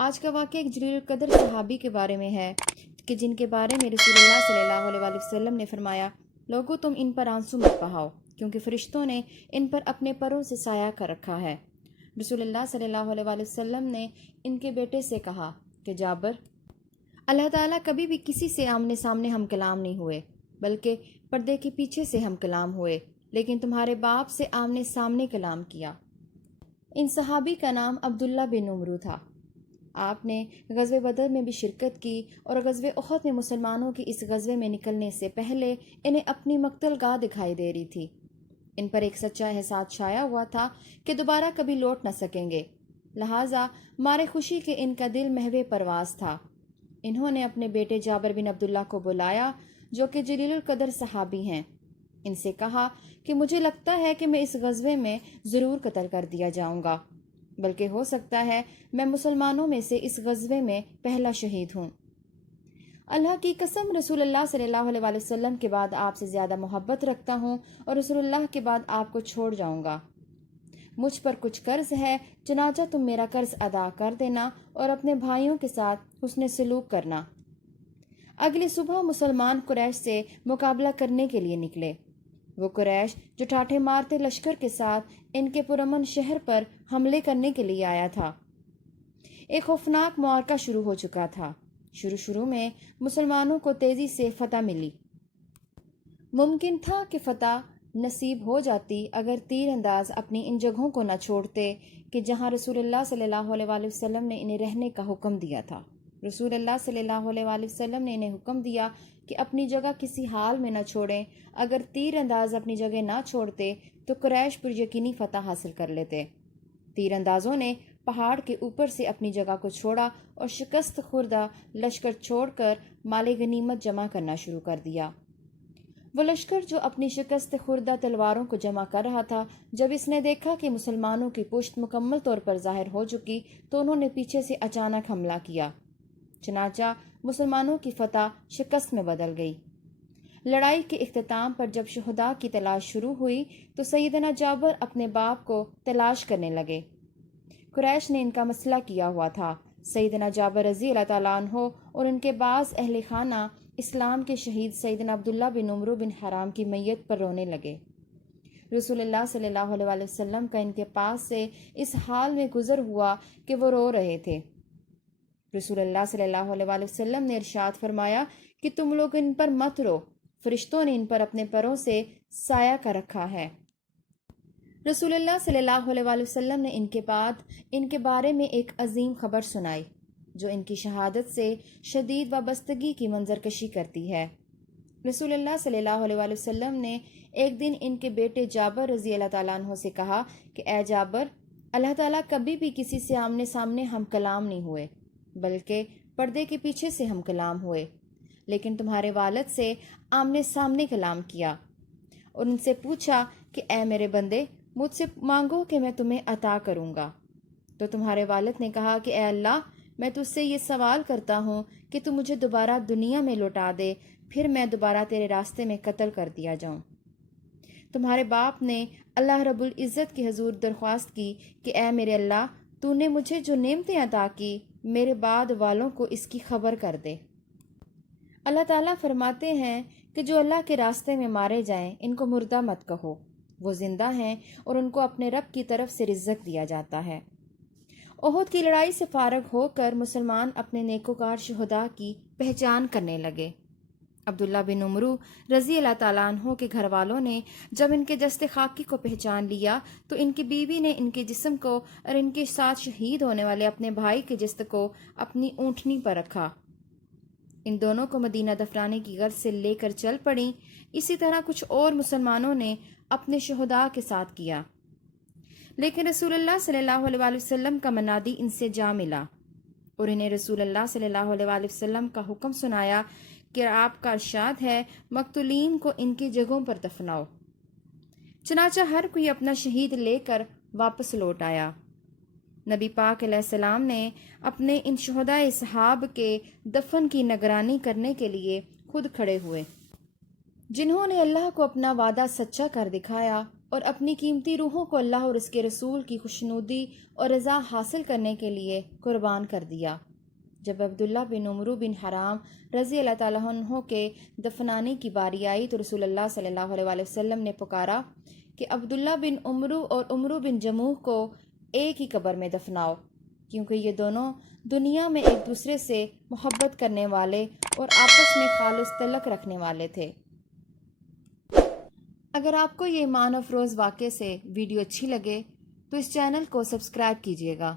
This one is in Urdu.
آج کا واقعہ ایک جلیل القدر صحابی کے بارے میں ہے کہ جن کے بارے میں رسول اللہ صلی اللہ علیہ وآلہ وسلم نے فرمایا، لوگو تم ان پر آنسو مت بہاؤ کیونکہ فرشتوں نے ان پر اپنے پروں سے سایہ کر رکھا ہے۔ رسول اللہ صلی اللہ علیہ وآلہ وسلم نے ان کے بیٹے سے کہا کہ جابر، اللہ تعالیٰ کبھی بھی کسی سے آمنے سامنے ہم کلام نہیں ہوئے، بلکہ پردے کے پیچھے سے ہم کلام ہوئے، لیکن تمہارے باپ سے آمنے سامنے کلام کیا۔ ان صحابی کا نام عبداللہ بن عمرو تھا۔ آپ نے غزوہ بدر میں بھی شرکت کی اور غزوہ احد میں مسلمانوں کے اس غزوے میں نکلنے سے پہلے انہیں اپنی مقتل گاہ دکھائی دے رہی تھی۔ ان پر ایک سچا احساس چھایا ہوا تھا کہ دوبارہ کبھی لوٹ نہ سکیں گے، لہٰذا مارے خوشی کے ان کا دل محو پرواز تھا۔ انہوں نے اپنے بیٹے جابر بن عبداللہ کو بلایا جو کہ جلیل القدر صحابی ہیں۔ ان سے کہا کہ مجھے لگتا ہے کہ میں اس غزوے میں ضرور قتل کر دیا جاؤں گا، بلکہ ہو سکتا ہے میں مسلمانوں میں سے اس غزوے میں پہلا شہید ہوں۔ اللہ کی قسم، رسول اللہ صلی اللہ علیہ وآلہ وسلم کے بعد آپ سے زیادہ محبت رکھتا ہوں اور رسول اللہ کے بعد آپ کو چھوڑ جاؤں گا۔ مجھ پر کچھ قرض ہے، چنانچہ تم میرا قرض ادا کر دینا اور اپنے بھائیوں کے ساتھ حسن سلوک کرنا۔ اگلی صبح مسلمان قریش سے مقابلہ کرنے کے لیے نکلے۔ وہ قریش جو ٹھاٹھے مارتے لشکر کے ساتھ ان کے پرامن شہر پر حملے کرنے کے لیے آیا تھا۔ ایک خوفناک معرکہ شروع ہو چکا تھا۔ شروع میں مسلمانوں کو تیزی سے فتح ملی۔ ممکن تھا کہ فتح نصیب ہو جاتی اگر تیر انداز اپنی ان جگہوں کو نہ چھوڑتے کہ جہاں رسول اللہ صلی اللہ علیہ وآلہ وسلم نے انہیں رہنے کا حکم دیا تھا۔ رسول اللہ صلی اللہ علیہ وآلہ وسلم نے انہیں حکم دیا کہ اپنی جگہ کسی حال میں نہ چھوڑیں۔ اگر تیر انداز اپنی جگہ نہ چھوڑتے تو قریش پر یقینی فتح حاصل کر لیتے۔ تیر اندازوں نے پہاڑ کے اوپر سے اپنی جگہ کو چھوڑا اور شکست خوردہ لشکر چھوڑ کر مال غنیمت جمع کرنا شروع کر دیا۔ وہ لشکر جو اپنی شکست خوردہ تلواروں کو جمع کر رہا تھا، جب اس نے دیکھا کہ مسلمانوں کی پشت مکمل طور پر ظاہر ہو چکی تو انہوں نے پیچھے سے اچانک حملہ کیا۔ چنانچہ مسلمانوں کی فتح شکست میں بدل گئی۔ لڑائی کے اختتام پر جب شہداء کی تلاش شروع ہوئی تو سیدنا جابر اپنے باپ کو تلاش کرنے لگے۔ قریش نے ان کا مسئلہ کیا ہوا تھا۔ سیدنا جابر رضی اللہ تعالیٰ عنہ اور ان کے بعض اہل خانہ اسلام کے شہید سیدنا عبداللہ بن عمرو بن حرام کی میت پر رونے لگے۔ رسول اللہ صلی اللہ علیہ وآلہ وسلم کا ان کے پاس سے اس حال میں گزر ہوا کہ وہ رو رہے تھے۔ رسول اللہ صلی اللہ علیہ وآلہ وسلم نے ارشاد فرمایا کہ تم لوگ ان پر مت رو، فرشتوں نے ان پر اپنے پروں سے سایہ کر رکھا ہے۔ رسول اللہ صلی اللہ علیہ وآلہ وسلم نے ان کے بعد ان کے بارے میں ایک عظیم خبر سنائی جو ان کی شہادت سے شدید وابستگی کی منظر کشی کرتی ہے۔ رسول اللہ صلی اللہ علیہ وآلہ وسلم نے ایک دن ان کے بیٹے جابر رضی اللہ تعالیٰ عنہ سے کہا کہ اے جابر، اللہ تعالیٰ کبھی بھی کسی سے آمنے سامنے ہم کلام نہیں ہوئے، بلکہ پردے کے پیچھے سے ہم کلام ہوئے، لیکن تمہارے والد سے آمنے سامنے کلام کیا اور ان سے پوچھا کہ اے میرے بندے، مجھ سے مانگو کہ میں تمہیں عطا کروں گا۔ تو تمہارے والد نے کہا کہ اے اللہ، میں تجھ سے یہ سوال کرتا ہوں کہ تو مجھے دوبارہ دنیا میں لوٹا دے، پھر میں دوبارہ تیرے راستے میں قتل کر دیا جاؤں۔ تمہارے باپ نے اللہ رب العزت کے حضور درخواست کی کہ اے میرے اللہ، تو نے مجھے جو نعمتیں عطا کی، میرے بعد والوں کو اس کی خبر کر دے۔ اللہ تعالیٰ فرماتے ہیں کہ جو اللہ کے راستے میں مارے جائیں ان کو مردہ مت کہو، وہ زندہ ہیں اور ان کو اپنے رب کی طرف سے رزق دیا جاتا ہے۔ احد کی لڑائی سے فارغ ہو کر مسلمان اپنے نیکوکار شہداء کی پہچان کرنے لگے۔ عبداللہ بن عمرو رضی اللہ تعالیٰ عنہ کے گھر والوں نے جب ان کے جسد خاکی کو پہچان لیا تو ان کی بیوی نے ان کے جسم کو اور ان کے ساتھ شہید ہونے والے اپنے بھائی کے جسد کو اپنی اونٹنی پر رکھا۔ ان دونوں کو مدینہ دفنانے کی غرض سے لے کر چل پڑیں۔ اسی طرح کچھ اور مسلمانوں نے اپنے شہداء کے ساتھ کیا، لیکن رسول اللہ صلی اللہ علیہ وآلہ وسلم کا منادی ان سے جا ملا اور انہیں رسول اللہ صلی اللہ علیہ وآلہ وسلم کا حکم سنایا کہ آپ کا ارشاد ہے مقتولین کو ان کی جگہوں پر دفناؤ۔ چنانچہ ہر کوئی اپنا شہید لے کر واپس لوٹ آیا۔ نبی پاک علیہ السلام نے اپنے ان شہداء اصحاب کے دفن کی نگرانی کرنے کے لیے خود کھڑے ہوئے۔ جنہوں نے اللہ کو اپنا وعدہ سچا کر دکھایا اور اپنی قیمتی روحوں کو اللہ اور اس کے رسول کی خوشنودی اور رضا حاصل کرنے کے لیے قربان کر دیا۔ جب عبداللہ بن عمرو بن حرام رضی اللہ تعالیٰ عنہ کے دفنانے کی باری آئی تو رسول اللہ صلی اللہ علیہ وآلہ وسلم نے پکارا کہ عبداللہ بن عمرو اور عمرو بن جموح کو ایک ہی قبر میں دفناؤ، کیونکہ یہ دونوں دنیا میں ایک دوسرے سے محبت کرنے والے اور آپس میں خالص تعلق رکھنے والے تھے۔ اگر آپ کو یہ ایمان افروز واقعے سے ویڈیو اچھی لگے تو اس چینل کو سبسکرائب کیجیے گا۔